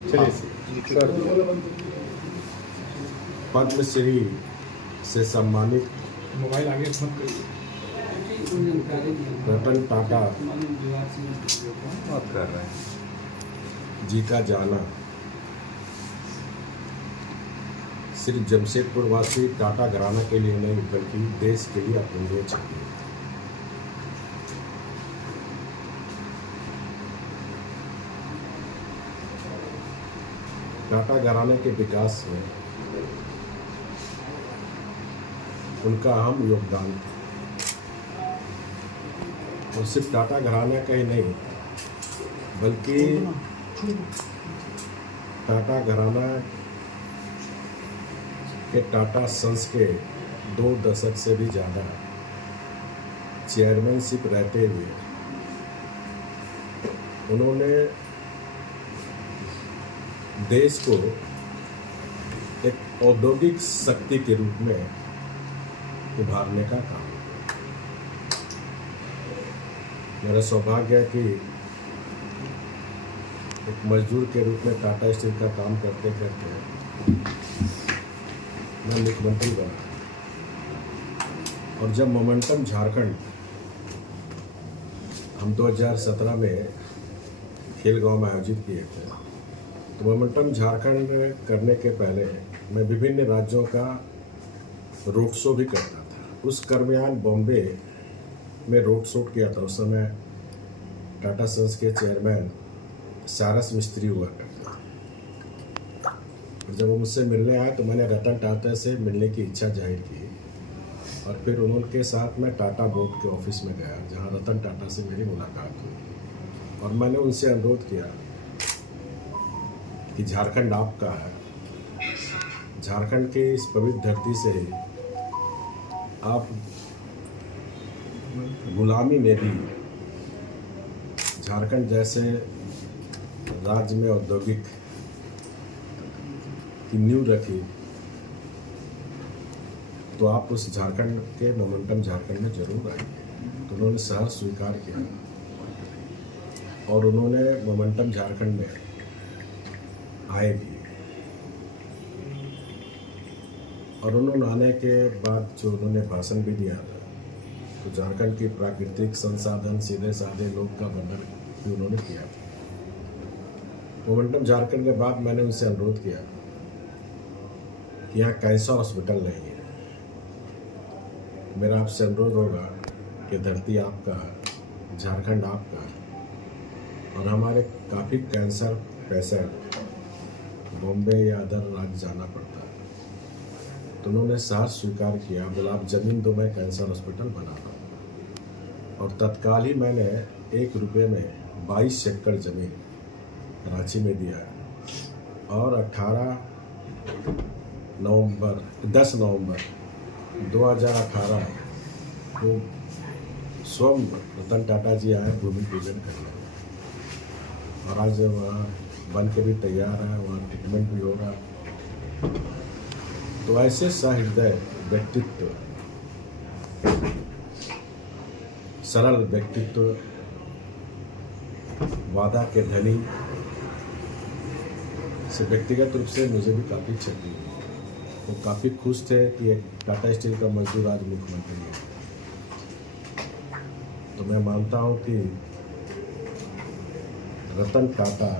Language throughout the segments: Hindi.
चलिए सर। पद्मश्री से सम्मानित मोबाइल आगे मत करिए। रतन टाटा बात कर रहे हैं। जी का जाना सिर्फ जमशेदपुर वासी टाटा घराना के लिए नहीं बल्कि देश के लिए अपूर्णीय क्षति है। टाटा घराने के विकास में उनका अहम योगदान था और सिर्फ टाटा घराना का ही नहीं बल्कि टाटा घराना के टाटा सन्स के 2 दशक से भी ज़्यादा चेयरमैनशिप रहते हुए उन्होंने देश को एक औद्योगिक शक्ति के रूप में उभारने का काम। मेरा सौभाग्य है कि एक मजदूर के रूप में टाटा स्टील का काम करते करते मैं मुख्यमंत्री बना और जब मोमेंटम झारखंड हम 2017 में खेलगांव में आयोजित किए थे, तो मोमेंटम झारखंड करने के पहले मैं विभिन्न राज्यों का रोड शो भी करता था। उस दरमियान बॉम्बे में रोड शो किया था। उस समय टाटा सन्स के चेयरमैन सारस मिस्त्री हुआ करते थे। और जब वो मुझसे मिलने आए तो मैंने रतन टाटा से मिलने की इच्छा जाहिर की और फिर उनके साथ मैं टाटा बोर्ड के ऑफिस में गया जहां रतन टाटा से मेरी मुलाकात हुई और मैंने उनसे अनुरोध किया कि झारखंड आपका है, झारखंड के इस पवित्र धरती से ही आप गुलामी में भी झारखंड जैसे राज्य में औद्योगिक की नींव रखी, तो आप उस झारखंड के मोमेंटम झारखंड में जरूर आएंगे। तो उन्होंने सहर्ष स्वीकार किया और उन्होंने मोमेंटम झारखंड में आए भी और उन्होंने आने के बाद जो उन्होंने भाषण भी दिया था तो झारखंड की प्राकृतिक संसाधन सीधे साधे लोग का वर्णन भी उन्होंने किया था। मोमेंटम झारखंड के बाद मैंने उनसे अनुरोध किया कि यहाँ कैंसर हॉस्पिटल नहीं है। मेरा आपसे अनुरोध होगा कि धरती आपका, झारखंड आपका और हमारे काफ़ी कैंसर पेशेंट बॉम्बे या अदर राज्य जाना पड़ता है। तो उन्होंने साहस स्वीकार किया, बोला आप ज़मीन दो, मैं कैंसर हॉस्पिटल बना रहा हूँ। और तत्काल ही मैंने 1 रुपये में 22 एकड़ ज़मीन रांची में दिया और 10 नवंबर 2018 को स्वयं रतन टाटा जी आए भूमि पूजन करने और आज वहाँ बन के भी तैयार है, वहाँ ट्रीटमेंट भी हो रहा है। तो ऐसे सहृदय व्यक्तित्व, सरल व्यक्तित्व, वादा के धनी से व्यक्तिगत रूप से मुझे भी काफ़ी क्षति हुई। वो काफ़ी खुश थे कि एक टाटा स्टील का मजदूर आज मुख्यमंत्री है। तो मैं मानता हूँ कि रतन टाटा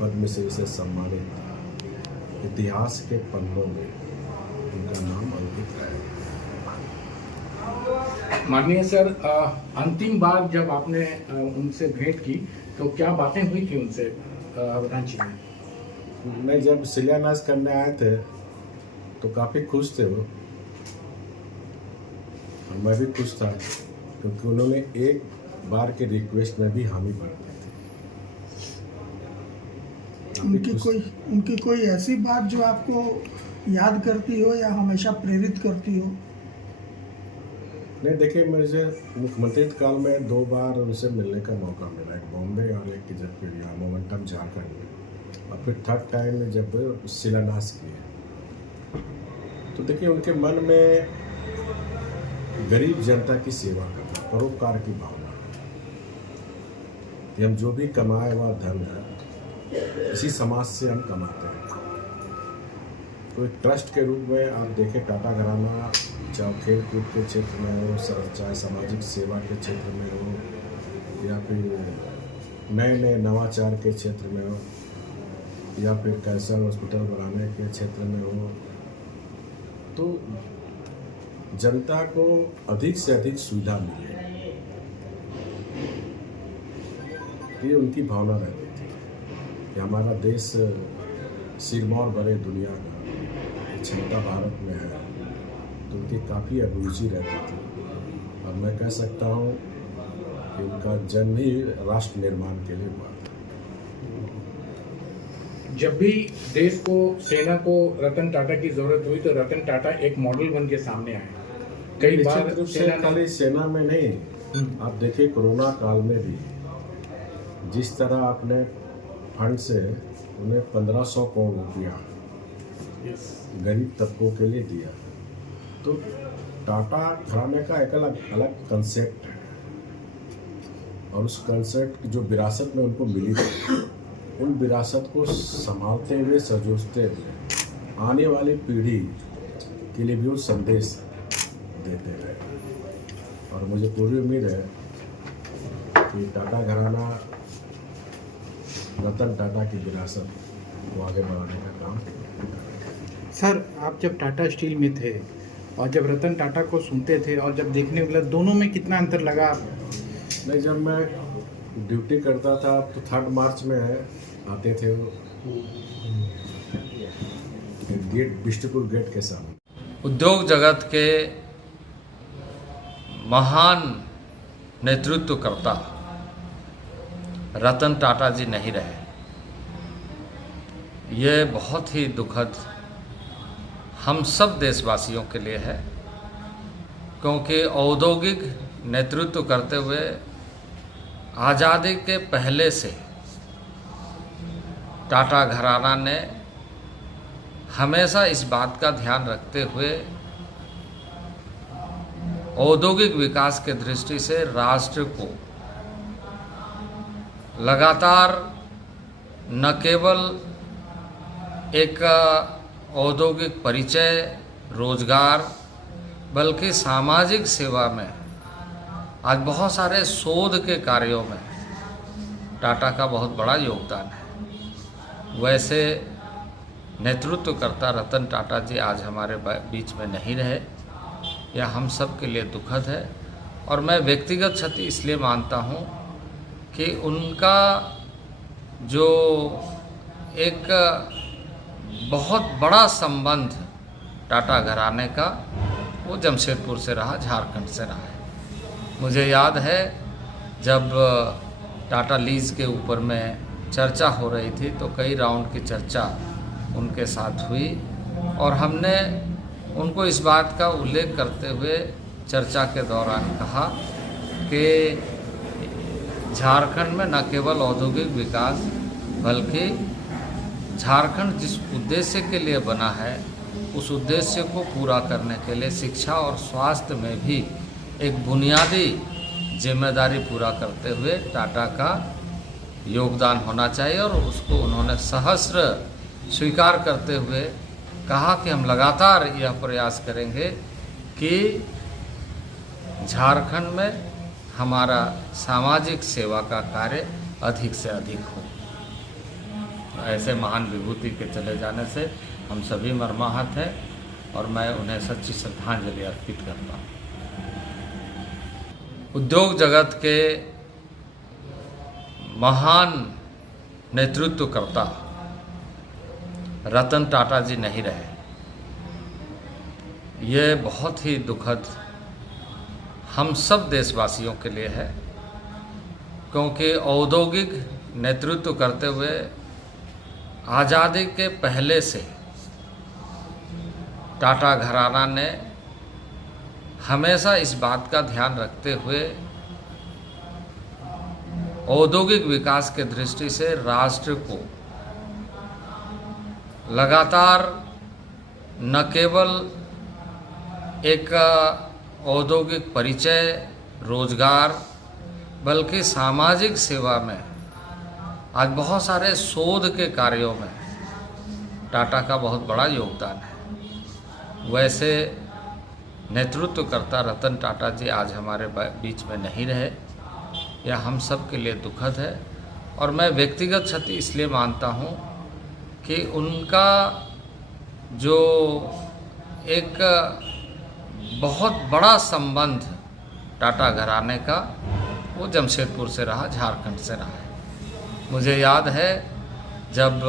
पद्मश्री से सम्मानित इतिहास के पन्नों में उनका नाम अंकित है। माननीय सर, अंतिम बार जब आपने उनसे भेंट की तो क्या बातें हुई थी उनसे रांची में? नहीं, जब शिलान्यास करने आए थे तो काफ़ी खुश थे वो और मैं भी खुश था क्योंकि उन्होंने एक बार के रिक्वेस्ट में भी हामी भर दी थी। उनकी कोई ऐसी बात जो आपको याद करती हो या हमेशा प्रेरित करती हो? नहीं, देखिए, मुझे मुख्यमंत्री काल में 2 बार उनसे मिलने का मौका मिला, एक बॉम्बे और एक जबकि मोमेंटम झारखंड में, और फिर थर्ड टाइम में जब शिलान्यास किए। तो देखिए, उनके मन में गरीब जनता की सेवा करना, परोपकार की भावना कि हम जो भी कमाए हुआ धन है इसी समाज से हम कमाते हैं। तो एक ट्रस्ट के रूप में आप देखें टाटा घराना, चाहे खेल कूद के क्षेत्र में हो, चाहे सामाजिक सेवा के क्षेत्र में हो, या फिर नए नए नवाचार के क्षेत्र में हो, या फिर कैंसर हॉस्पिटल बनाने के क्षेत्र में हो, तो जनता को अधिक से अधिक सुविधा मिले, ये उनकी भावना रहती थी कि हमारा देश सिरमौर बने दुनिया का क्षमता भारत में है, तो उनकी काफ़ी अभिरुचि रहती थी। और मैं कह सकता हूँ कि उनका जन्म ही राष्ट्र निर्माण के लिए हुआ था। जब भी देश को, सेना को रतन टाटा की जरूरत हुई तो रतन टाटा एक मॉडल बन के सामने आए। कई बार खाली सेना में नहीं, आप देखिए कोरोना काल में भी जिस तरह आपने फंड से उन्हें 1500 करोड़ रुपया गरीब तबकों के लिए दिया, तो टाटा घराने का एक अलग कंसेप्ट है। और उस कंसेप्ट की जो विरासत में उनको मिली थी, उन विरासत को संभालते हुए, सजोते हुए आने वाली पीढ़ी के लिए भी वो संदेश देते रहे। और मुझे पूरी उम्मीद है कि टाटा घराना रतन टाटा की विरासत को आगे बढ़ाने का काम करेगा। सर, आप जब टाटा स्टील में थे और जब रतन टाटा को सुनते थे और जब देखने मिला, दोनों में कितना अंतर लगा? नहीं, जब मैं ड्यूटी करता था तो 3 मार्च में आते थे वो गेट, बिष्टुपुर गेट के सामने। उद्योग जगत के महान नेतृत्वकर्ता रतन टाटा जी नहीं रहे। ये बहुत ही दुखद हम सब देशवासियों के लिए है, क्योंकि औद्योगिक नेतृत्व करते हुए आज़ादी के पहले से टाटा घराना ने हमेशा इस बात का ध्यान रखते हुए औद्योगिक विकास के दृष्टि से राष्ट्र को लगातार न केवल एक औद्योगिक परिचय, रोजगार, बल्कि सामाजिक सेवा में आज बहुत सारे शोध के कार्यों में टाटा का बहुत बड़ा योगदान है। वैसे नेतृत्वकर्ता रतन टाटा जी आज हमारे बीच में नहीं रहे, यह हम सब के लिए दुखद है। और मैं व्यक्तिगत क्षति इसलिए मानता हूँ कि उनका जो एक बहुत बड़ा संबंध टाटा घराने का वो जमशेदपुर से रहा, झारखंड से रहा है। मुझे याद है जब टाटा लीज के ऊपर में चर्चा हो रही थी तो कई राउंड की चर्चा उनके साथ हुई और हमने उनको इस बात का उल्लेख करते हुए चर्चा के दौरान कहा कि झारखंड में न केवल औद्योगिक विकास बल्कि झारखंड जिस उद्देश्य के लिए बना है उस उद्देश्य को पूरा करने के लिए शिक्षा और स्वास्थ्य में भी एक बुनियादी जिम्मेदारी पूरा करते हुए टाटा का योगदान होना चाहिए। और उसको उन्होंने सहस्र स्वीकार करते हुए कहा कि हम लगातार यह प्रयास करेंगे कि झारखंड में हमारा सामाजिक सेवा का कार्य अधिक से अधिक हो। ऐसे महान विभूति के चले जाने से हम सभी मर्माहत हैं और मैं उन्हें सच्ची श्रद्धांजलि अर्पित करता हूँ। उद्योग जगत के महान नेतृत्वकर्ता रतन टाटा जी नहीं रहे। ये बहुत ही दुखद हम सब देशवासियों के लिए है, क्योंकि औद्योगिक नेतृत्व करते हुए आज़ादी के पहले से टाटा घराना ने हमेशा इस बात का ध्यान रखते हुए औद्योगिक विकास के दृष्टि से राष्ट्र को लगातार न केवल एक औद्योगिक परिचय, रोजगार, बल्कि सामाजिक सेवा में आज बहुत सारे शोध के कार्यों में टाटा का बहुत बड़ा योगदान है। वैसे नेतृत्वकर्ता रतन टाटा जी आज हमारे बीच में नहीं रहे, यह हम सब के लिए दुखद है। और मैं व्यक्तिगत क्षति इसलिए मानता हूँ कि उनका जो एक बहुत बड़ा संबंध टाटा घराने का वो जमशेदपुर से रहा, झारखंड से रहा है। मुझे याद है जब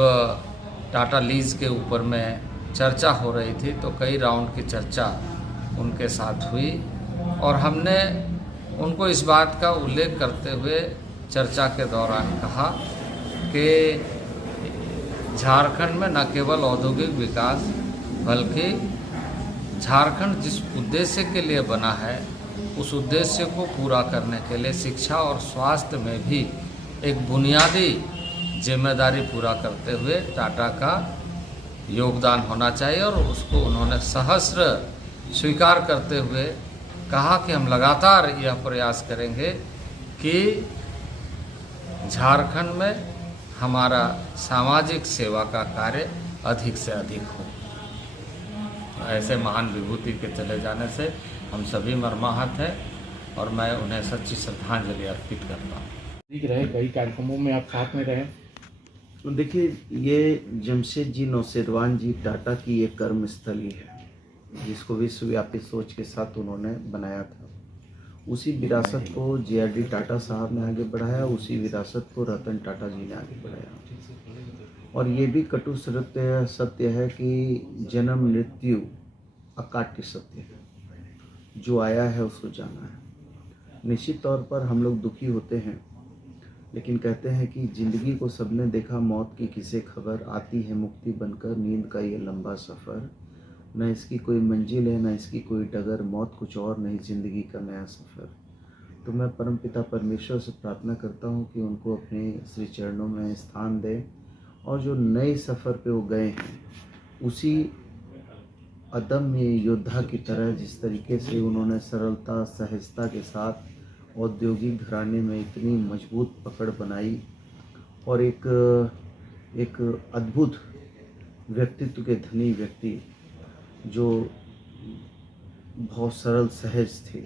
टाटा लीज के ऊपर में चर्चा हो रही थी तो कई राउंड की चर्चा उनके साथ हुई और हमने उनको इस बात का उल्लेख करते हुए चर्चा के दौरान कहा कि झारखंड में न केवल औद्योगिक विकास बल्कि झारखंड जिस उद्देश्य के लिए बना है उस उद्देश्य को पूरा करने के लिए शिक्षा और स्वास्थ्य में भी एक बुनियादी जिम्मेदारी पूरा करते हुए टाटा का योगदान होना चाहिए। और उसको उन्होंने सहस्र स्वीकार करते हुए कहा कि हम लगातार यह प्रयास करेंगे कि झारखंड में हमारा सामाजिक सेवा का कार्य अधिक से अधिक हो। ऐसे महान विभूति के चले जाने से हम सभी मर्माहत हैं और मैं उन्हें सच्ची श्रद्धांजलि अर्पित करता हूँ। रहे कई कार्यक्रमों में आप साथ में रहे। तो देखिए, ये जमशेद जी नौसेरवान जी टाटा की एक कर्मस्थली है जिसको विश्वव्यापी सोच के साथ उन्होंने बनाया था। उसी विरासत को JRD टाटा साहब ने आगे बढ़ाया, उसी विरासत को रतन टाटा जी ने आगे बढ़ाया। और ये भी कटु सत्य है कि जन्म मृत्यु अकाट्य सत्य है, जो आया है उसको जाना है। निश्चित तौर पर हम लोग दुखी होते हैं, लेकिन कहते हैं कि जिंदगी को सबने देखा, मौत की किसे खबर, आती है मुक्ति बनकर नींद का ये लंबा सफ़र, न इसकी कोई मंजिल है न इसकी कोई डगर, मौत कुछ और नहीं जिंदगी का नया सफ़र। तो मैं परमपिता परमेश्वर से प्रार्थना करता हूँ कि उनको अपने श्री चरणों में स्थान दे और जो नए सफ़र पे वो गए हैं उसी अदम्य योद्धा की तरह जिस तरीके से उन्होंने सरलता सहजता के साथ औद्योगिक घराने में इतनी मजबूत पकड़ बनाई और एक अद्भुत व्यक्तित्व के धनी व्यक्ति जो बहुत सरल सहज थे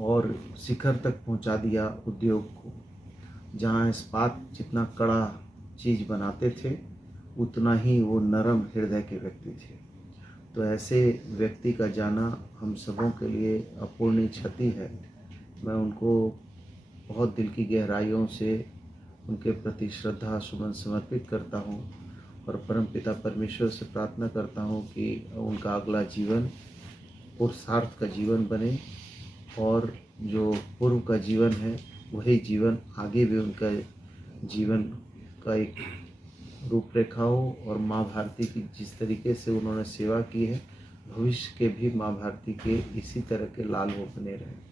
और शिखर तक पहुंचा दिया उद्योग को। जहां इस्पात जितना कड़ा चीज़ बनाते थे उतना ही वो नरम हृदय के व्यक्ति थे। तो ऐसे व्यक्ति का जाना हम सबों के लिए अपूर्णीय क्षति है। मैं उनको बहुत दिल की गहराइयों से उनके प्रति श्रद्धा सुमन समर्पित करता हूँ और परमपिता परमेश्वर से प्रार्थना करता हूँ कि उनका अगला जीवन पुरुषार्थ का जीवन बने और जो पूर्व का जीवन है वही जीवन आगे भी उनका जीवन का एक रूपरेखा हो और माँ भारती की जिस तरीके से उन्होंने सेवा की है भविष्य के भी माँ भारती के इसी तरह के लाल वो बने रहें।